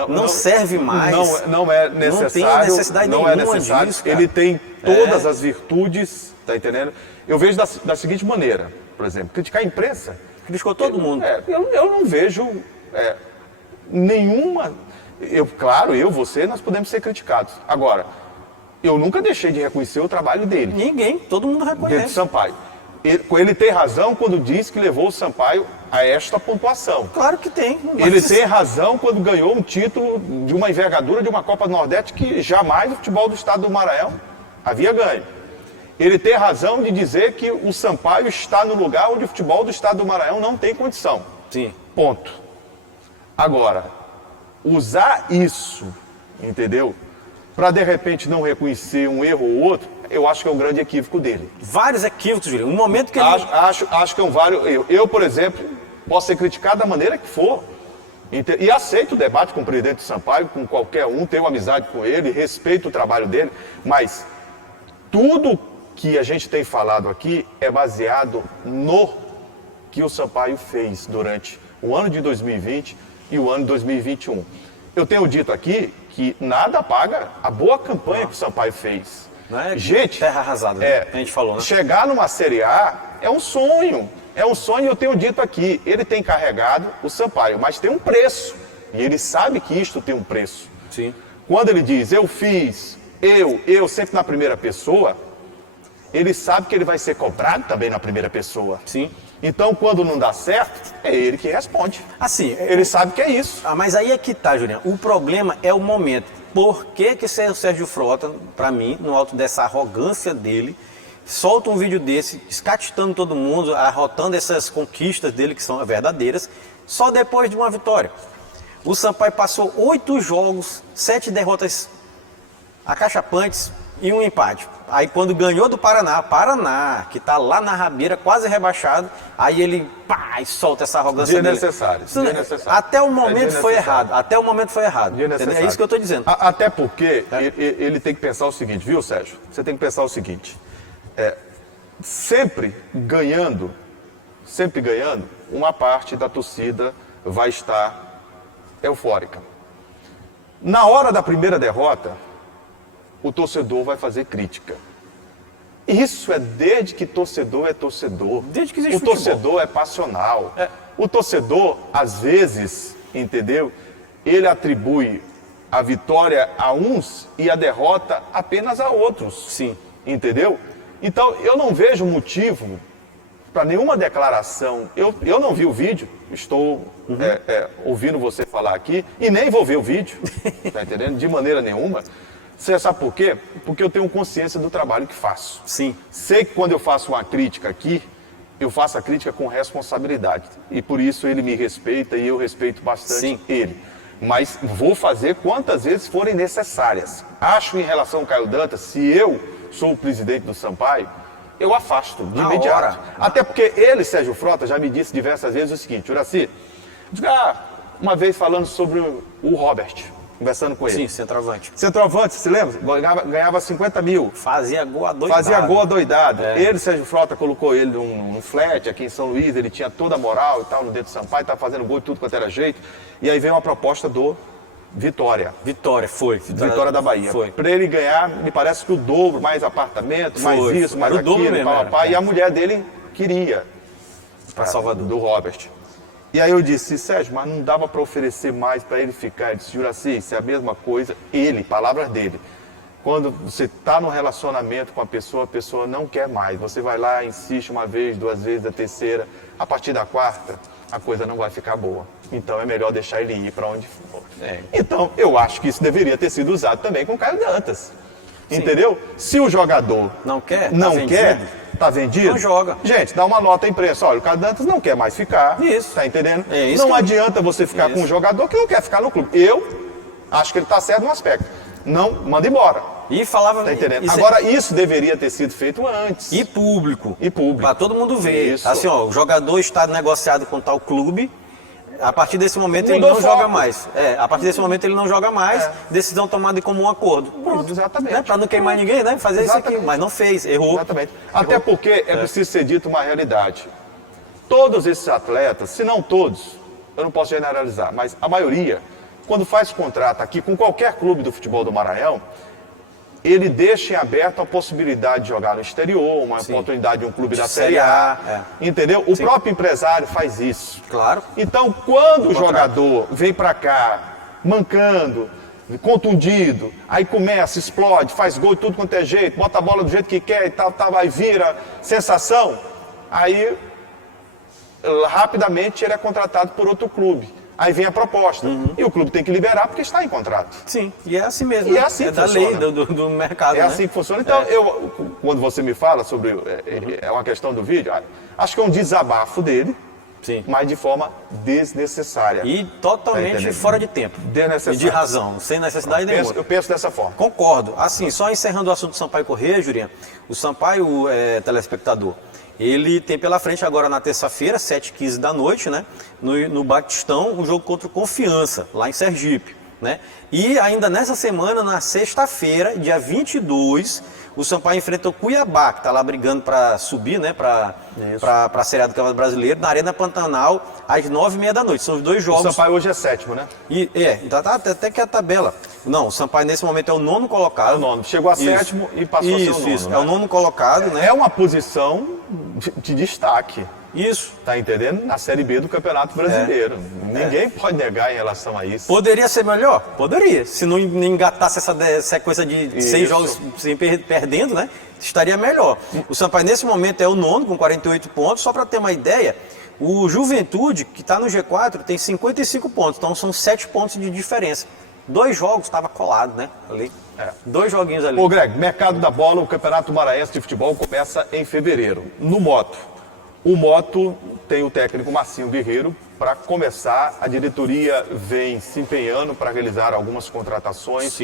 Não serve mais. Não é necessário. Não tem necessidade nenhuma disso, cara. Ele tem todas as virtudes, tá entendendo? Eu vejo da seguinte maneira, por exemplo, criticar a imprensa. Criticou todo mundo. Eu não vejo nenhuma... você, nós podemos ser criticados. Agora, eu nunca deixei de reconhecer o trabalho dele. Ninguém, todo mundo reconhece. Dentro do Sampaio. Ele tem razão quando diz que levou o Sampaio a esta pontuação. Claro que tem. Ele tem razão quando ganhou um título de uma envergadura de uma Copa do Nordeste que jamais o futebol do estado do Maranhão havia ganho. Ele tem razão de dizer que o Sampaio está no lugar onde o futebol do estado do Maranhão não tem condição. Sim. Ponto. Agora, usar isso, entendeu? Para de repente não reconhecer um erro ou outro, eu acho que é um grande equívoco dele. Vários equívocos, Júlio. Um momento que ele... Acho que é um vários erros. Eu, por exemplo, posso ser criticado da maneira que for. E aceito o debate com o presidente do Sampaio, com qualquer um, tenho amizade com ele, respeito o trabalho dele, mas tudo que a gente tem falado aqui é baseado no que o Sampaio fez durante o ano de 2020 e o ano de 2021. Eu tenho dito aqui que nada apaga a boa campanha que o Sampaio fez. Não é gente, terra arrasada, né? A gente falou, né? Chegar numa Série A é um sonho. É um sonho, eu tenho dito aqui. Ele tem carregado o Sampaio, mas tem um preço. E ele sabe que isto tem um preço. Sim. Quando ele diz, eu fiz, eu sempre na primeira pessoa, ele sabe que ele vai ser cobrado também na primeira pessoa. Sim. Então, quando não dá certo, é ele que responde. Assim, ele sabe que é isso. Mas aí é que tá, Juliano. O problema é o momento. Por que que o Sérgio Frota, para mim, no alto dessa arrogância dele, solta um vídeo desse, escatitando todo mundo, arrotando essas conquistas dele, que são verdadeiras, só depois de uma vitória? O Sampaio passou 8 jogos, 7 derrotas acachapantes e um empate. Aí quando ganhou do Paraná, que tá lá na rabeira, quase rebaixado, aí ele e solta essa arrogância dele. Desnecessário. Até o momento foi errado. Até o momento foi errado. É isso que eu estou dizendo. Até porque ele tem que pensar o seguinte, viu, Sérgio? Você tem que pensar o seguinte. Sempre ganhando, uma parte da torcida vai estar eufórica. Na hora da primeira derrota, o torcedor vai fazer crítica. Isso é desde que torcedor é torcedor. Desde que existe o torcedor é passional. O torcedor, às vezes, entendeu? Ele atribui a vitória a uns e a derrota apenas a outros. Sim. Entendeu? Então, eu não vejo motivo para nenhuma declaração. Eu não vi o vídeo, estou ouvindo você falar aqui, e nem vou ver o vídeo, tá entendendo? De maneira nenhuma. Você sabe por quê? Porque eu tenho consciência do trabalho que faço. Sim. Sei que quando eu faço uma crítica aqui, eu faço a crítica com responsabilidade. E por isso ele me respeita e eu respeito bastante ele. Mas vou fazer quantas vezes forem necessárias. Acho em relação ao Caio Dantas, se eu sou o presidente do Sampaio, eu afasto de imediato. Até porque ele, Sérgio Frota, já me disse diversas vezes o seguinte, Uracy, uma vez falando sobre o Robert, conversando com ele. Sim, centroavante. Centroavante, você se lembra? Ganhava 50 mil. Fazia gol adoidado. Fazia gol adoidado. Ele, Sérgio Frota, colocou ele num flat aqui em São Luís, ele tinha toda a moral e tal, no dentro do Sampaio, estava fazendo gol e tudo quanto era jeito. E aí veio uma proposta do Vitória. Vitória da Bahia. Para ele ganhar, me parece que o dobro, mais apartamento, mais isso, mais aquilo, e a mulher dele queria. Para Salvador. Do Robert. E aí eu disse, Sérgio, mas não dava para oferecer mais para ele ficar. Ele disse, Uracy, isso é a mesma coisa. Ele, palavras dele. Quando você está num relacionamento com a pessoa não quer mais. Você vai lá, insiste uma vez, 2 vezes, a terceira. A partir da 4ª, a coisa não vai ficar boa. Então é melhor deixar ele ir para onde for. Então eu acho que isso deveria ter sido usado também com o Caio Dantas. Sim. Entendeu? Se o jogador não quer, tá vendido, não joga. Gente, dá uma nota à imprensa. Olha, o Caio Dantas não quer mais ficar. Isso. Tá entendendo? Isso não adianta você ficar com um jogador que não quer ficar no clube. Eu acho que ele tá certo no aspecto. Não, manda embora. E falava... Tá entendendo? Agora, isso deveria ter sido feito antes. E público. Para todo mundo ver. Isso. Assim, ó, o jogador está negociado com tal clube, a partir desse momento ele não joga mais. A partir desse momento ele não joga mais, decisão tomada em comum acordo. Pronto. Exatamente. Né? Para não queimar ninguém, né? Fazer isso aqui. Mas não fez, errou. Exatamente. Até porque é preciso ser dito uma realidade. Todos esses atletas, se não todos, eu não posso generalizar, mas a maioria, quando faz contrato aqui com qualquer clube do futebol do Maranhão, ele deixa em aberto a possibilidade de jogar no exterior, uma oportunidade de um clube da Série A, entendeu? O próprio empresário faz isso. Claro. Então, quando o jogador vem para cá, mancando, contundido, aí começa, explode, faz gol de tudo quanto é jeito, bota a bola do jeito que quer e tal, vai vira sensação, Aí, rapidamente, ele é contratado por outro clube. Aí vem a proposta. E o clube tem que liberar porque está em contrato. Sim, e é assim mesmo. E é né? assim que da funciona. lei, do mercado. É né? assim que funciona. Então, quando você me fala sobre é uma questão do vídeo, acho que é um desabafo dele, Sim. mas de forma desnecessária. E totalmente entendendo? fora de tempo. Desnecessária. E de razão, sem necessidade nenhuma. Eu penso dessa forma. Concordo. Assim, só encerrando o assunto do Sampaio Corrêa, Jurinha, o Sampaio, telespectador, ele tem pela frente agora na terça-feira, 7h15 da noite, né, no Batistão, um jogo contra o Confiança, lá em Sergipe. Né? E ainda nessa semana, na sexta-feira, dia 22, o Sampaio enfrenta o Cuiabá, que está lá brigando para subir, né, para a Série A do Campeonato Brasileiro, na Arena Pantanal, às 9h30 da noite. São os dois jogos. O Sampaio hoje é 7º, né? Até que a tabela. Não, o Sampaio nesse momento é o 9º colocado. É o 9º. Chegou a 7º e passou a ser o 9º. Isso. Né? É o 9º colocado, né? É uma posição de destaque. Isso. Tá entendendo? Na Série B do Campeonato Brasileiro. Ninguém pode negar em relação a isso. Poderia ser melhor? Poderia. Se não engatasse essa sequência de 6 jogos sem perdendo, né? Estaria melhor. O Sampaio, nesse momento, é o 9º, com 48 pontos. Só para ter uma ideia, o Juventude, que está no G4, tem 55 pontos. Então, são 7 pontos de diferença. 2 jogos estava colado, né? Ali. 2 joguinhos ali. Ô, Greg, mercado da bola, o Campeonato Maranhense de Futebol começa em fevereiro. No Moto. O Moto tem o técnico Marcinho Guerreiro. Para começar, a diretoria vem se empenhando para realizar algumas contratações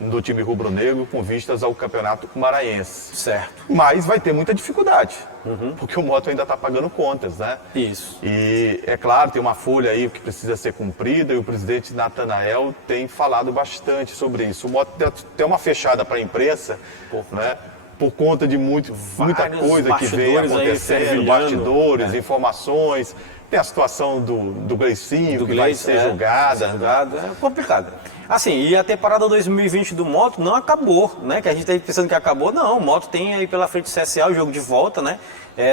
do time rubro-negro com vistas ao Campeonato Maranhense. Certo. Mas vai ter muita dificuldade, porque o Moto ainda está pagando contas, né? Isso. E, é claro, tem uma folha aí que precisa ser cumprida e o presidente Natanael tem falado bastante sobre isso. O Moto tem uma fechada para a imprensa, né? Por conta de muita coisa que vem acontecendo, bastidores, informações. Tem a situação do Gleicinho, que vai ser julgada. É complicado. Assim, e a temporada 2020 do Moto não acabou, né? Que a gente está pensando que acabou. Não, o Moto tem aí pela frente o CSA, o jogo de volta, né?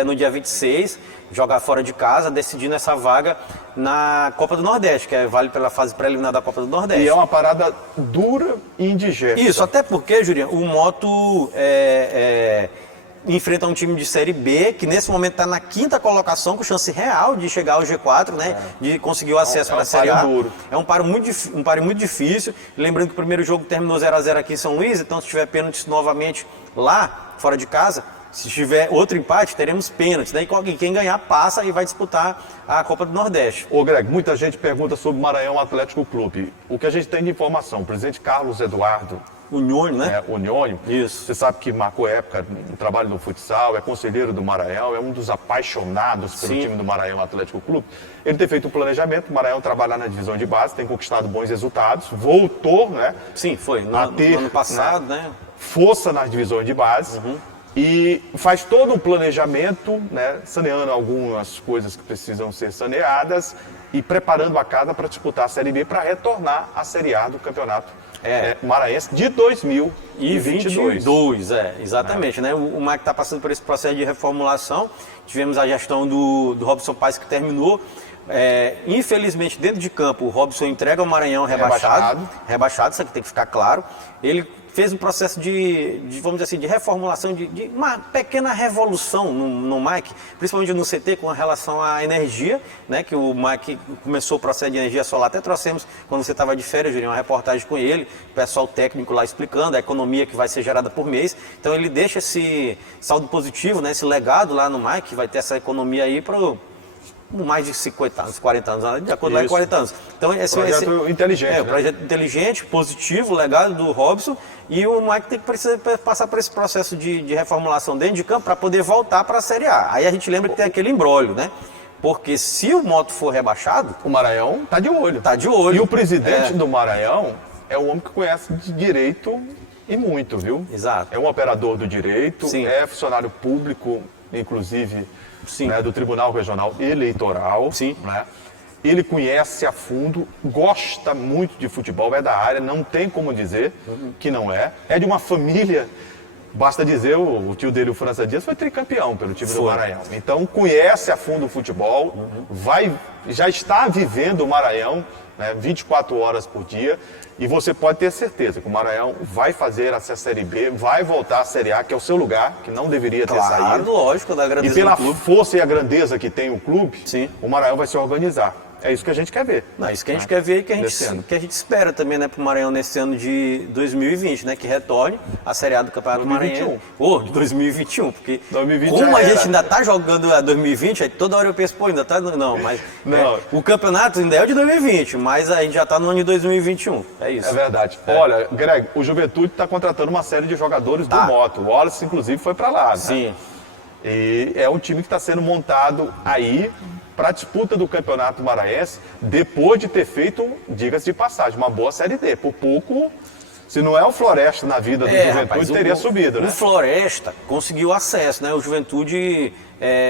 No dia 26, jogar fora de casa, decidindo essa vaga na Copa do Nordeste, que vale pela fase preliminar da Copa do Nordeste. E é uma parada dura e indigesta. Isso, até porque, Juliano, o Moto enfrenta um time de Série B, que nesse momento está na 5ª colocação, com chance real de chegar ao G4, né? De conseguir o acesso para a Série A. Duro. É um páreo muito difícil. Lembrando que o primeiro jogo terminou 0x0 aqui em São Luís, então se tiver pênaltis novamente lá, fora de casa, se tiver outro empate, teremos pênaltis. Daí quem ganhar passa e vai disputar a Copa do Nordeste. Ô Greg, muita gente pergunta sobre o Maranhão Atlético Clube. O que a gente tem de informação, o presidente Carlos Eduardo Uniônio, né? Uniônio. Isso. Você sabe que marcou época no trabalho no futsal, é conselheiro do Maranhão, é um dos apaixonados pelo time do Maranhão Atlético Clube. Ele tem feito um planejamento, o Maranhão trabalha na divisão de base, tem conquistado bons resultados, voltou, né? Sim, foi. No ano passado, né? Força nas divisões de base. E faz todo um planejamento, né, saneando algumas coisas que precisam ser saneadas e preparando a casa para disputar a Série B para retornar à Série A do Campeonato Maranhense de 2022. Exatamente. Né? O Mike está passando por esse processo de reformulação. Tivemos a gestão do Robson Paes, que terminou. Infelizmente, dentro de campo, o Robson entrega o Maranhão rebaixado, isso aqui tem que ficar claro. Ele fez um processo vamos dizer assim, de reformulação, de uma pequena revolução no Mike, principalmente no CT com relação à energia, né, que o Mike começou o processo de energia solar. Até trouxemos, quando você estava de férias, Julião, uma reportagem com ele, o pessoal técnico lá explicando a economia que vai ser gerada por mês. Então ele deixa esse saldo positivo, né, esse legado lá no Mike, que vai ter essa economia aí para mais de 50 anos, 40 anos, de acordo com 40 anos. Então, projeto inteligente. Um projeto inteligente, positivo, legado do Robson, e o Mike precisa passar por esse processo de reformulação dentro de campo para poder voltar para a Série A. Aí a gente lembra que tem aquele imbróglio, né? Porque se o Moto for rebaixado... O Maranhão tá de olho. Tá de olho. E o presidente do Maranhão é um homem que conhece de direito e muito, viu? Exato. É um operador do direito, é funcionário público, inclusive... Né, do Tribunal Regional Eleitoral. Né? Ele conhece a fundo, gosta muito de futebol, é da área, não tem como dizer que não é. É de uma família Basta dizer, o tio dele, o França Dias, foi tricampeão pelo time do Maranhão. Então conhece a fundo o futebol, já está vivendo o Maranhão, né, 24 horas por dia. E você pode ter certeza que o Maranhão vai fazer essa Série B, vai voltar à Série A, que é o seu lugar, que não deveria ter saído. Lógico, da grandeza e pela do clube. força e a grandeza que tem o clube, Sim. o Maranhão vai se organizar. É isso que a gente quer ver. Não, isso que a gente quer ver e que a gente espera também, né, pro Maranhão nesse ano de 2020, né, que retorne a Série A do Campeonato 2021. Maranhão. De 2021, porque 2020 como a já gente era. ainda tá jogando a 2020, aí toda hora eu penso, pô, ainda tá... Não, mas Não. o campeonato ainda é o de 2020, mas a gente já tá no ano de 2021, é isso. É verdade. Olha, Greg, o Juventude está contratando uma série de jogadores do Moto. O Wallace, inclusive, foi para lá. Né? Sim. E é um time que está sendo montado aí para a disputa do Campeonato Maranhense, depois de ter feito, diga-se de passagem, uma boa Série D. Por pouco, se não é o Floresta na vida do Juventude, rapaz, teria subido, né? O Floresta conseguiu acesso, né? O Juventude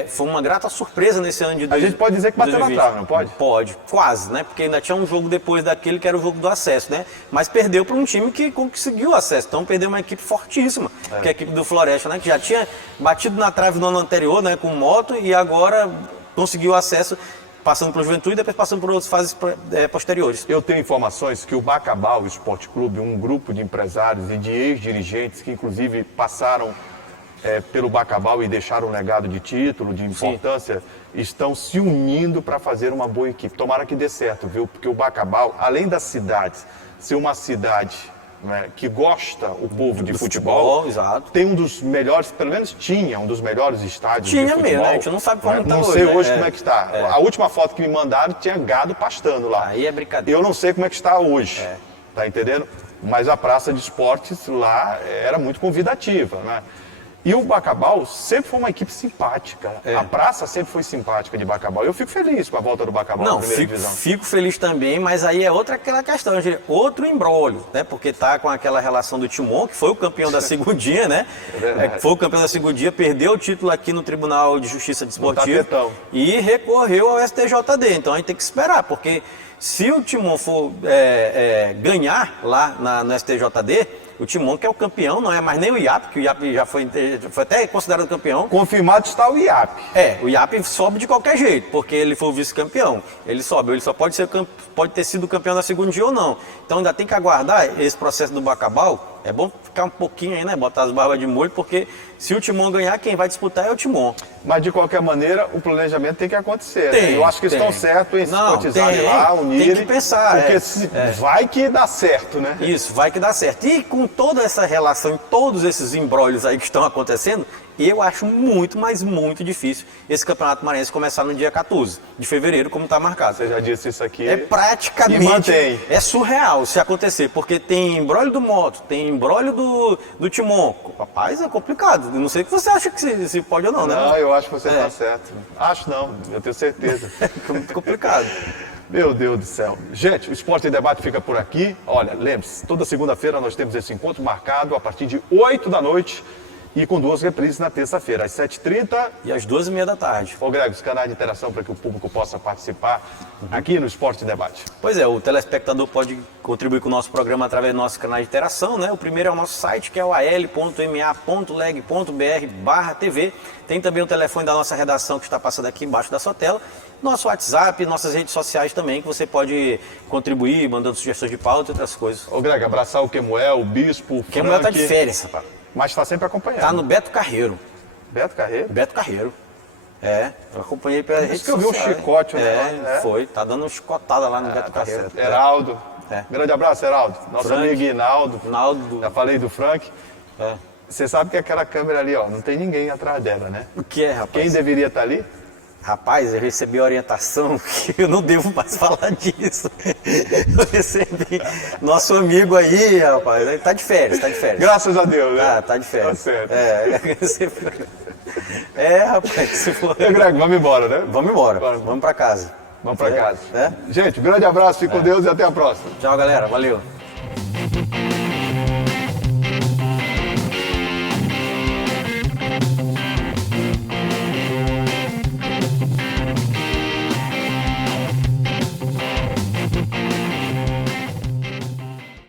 foi uma grata surpresa nesse ano de 2020. A gente pode dizer que bateu na trave, não pode? Pode, quase, né? Porque ainda tinha um jogo depois daquele que era o jogo do acesso, né? Mas perdeu para um time que conseguiu acesso. Então perdeu uma equipe fortíssima, que é a equipe do Floresta, né? Que já tinha batido na trave no ano anterior, né? Com moto e agora conseguiu acesso passando pelo Juventude e depois passando por outras fases posteriores. Eu tenho informações que o Bacabal Esporte Clube, um grupo de empresários e de ex-dirigentes que inclusive passaram pelo Bacabal e deixaram um legado de título, de importância, estão se unindo para fazer uma boa equipe. Tomara que dê certo, viu? Porque o Bacabal, além das cidades, ser uma cidade, né, que gosta o povo de futebol, exato. tem um dos melhores, pelo menos tinha um dos melhores estádios Tinha de futebol. mesmo, né? A gente não sabe como né? está Não hoje, sei né? hoje como é que está. A última foto que me mandaram tinha gado pastando lá. Aí é brincadeira. Eu não sei como é que está hoje, tá entendendo? Mas a praça de esportes lá era muito convidativa, né? E o Bacabal sempre foi uma equipe simpática. A praça sempre foi simpática de Bacabal. Eu fico feliz com a volta do Bacabal na primeira divisão. Fico feliz também, mas aí é outra aquela questão, outro embrólio, né? Porque tá com aquela relação do Timon, que foi o campeão da segundinha, né? Foi o campeão da segundinha, perdeu o título aqui no Tribunal de Justiça Desportiva e recorreu ao STJD. Então a gente tem que esperar, porque se o Timon for ganhar lá no STJD, o Timon, que é o campeão, não é mais nem o IAP, que o IAP já foi até considerado campeão. Confirmado está o IAP. O IAP sobe de qualquer jeito, porque ele foi o vice-campeão. Ele sobe, ele só pode ter sido campeão na segunda dia ou não. Então ainda tem que aguardar esse processo do Bacabal. É bom ficar um pouquinho aí, né? Botar as barbas de molho, porque se o Timon ganhar, quem vai disputar é o Timon. Mas de qualquer maneira, o planejamento tem que acontecer. Né? Eu acho que estão certos em se cotizarem lá, unirem. Tem que pensar. Porque vai que dá certo, né? Isso, vai que dá certo. E com toda essa relação e todos esses embrólios aí que estão acontecendo, eu acho muito, mas muito difícil esse Campeonato Maranhense começar no dia 14 de fevereiro, como está marcado. Você já disse isso aqui. É praticamente... E mantém. É surreal se acontecer, porque tem embrólio do Moto, tem embrólio do Timon. Rapaz, é complicado. Eu não sei o que você acha que se pode ou não, né? Não, eu acho que você está certo. Acho não, eu tenho certeza. É muito complicado. Meu Deus do céu. Gente, o Esporte em Debate fica por aqui. Olha, lembre-se, toda segunda-feira nós temos esse encontro marcado a partir de 8 da noite e com 2 reprises na terça-feira, às 7h30 e às 12h30 da tarde. Ô Greg, os canais de interação para que o público possa participar aqui no Esporte em Debate. Pois é, o telespectador pode contribuir com o nosso programa através do nosso canal de interação, né? O primeiro é o nosso site, que é o al.ma.leg.br/TV. Tem também o telefone da nossa redação que está passando aqui embaixo da sua tela. Nosso WhatsApp, nossas redes sociais também, que você pode contribuir, mandando sugestões de pauta e outras coisas. Ô Greg, abraçar o Kemuel, o Bispo, o Kemuel tá de férias, rapaz. Mas está sempre acompanhando. Tá no Beto Carreiro. Beto Carreiro? Beto Carreiro. Eu acompanhei pela rede social. que eu vi um chicote, né? Foi. Tá dando uma chicotada lá no Beto Carreiro. Certo. Heraldo. Grande abraço, Heraldo. Nosso Frank, amigo Hinaldo. Naldo. Já falei do Frank. Você sabe que aquela câmera ali, ó, não tem ninguém atrás dela, né? O que é, rapaz? Quem deveria estar ali? Rapaz, eu recebi a orientação que eu não devo mais falar disso. Eu recebi nosso amigo aí, rapaz, ele tá de férias, Graças a Deus, né? Tá de férias. Tá certo. Rapaz, se for... Greg, vamos embora, né? Vamos embora, vamos pra casa. Vamos pra casa. Gente, um grande abraço, fique com Deus e até a próxima. Tchau, galera, valeu.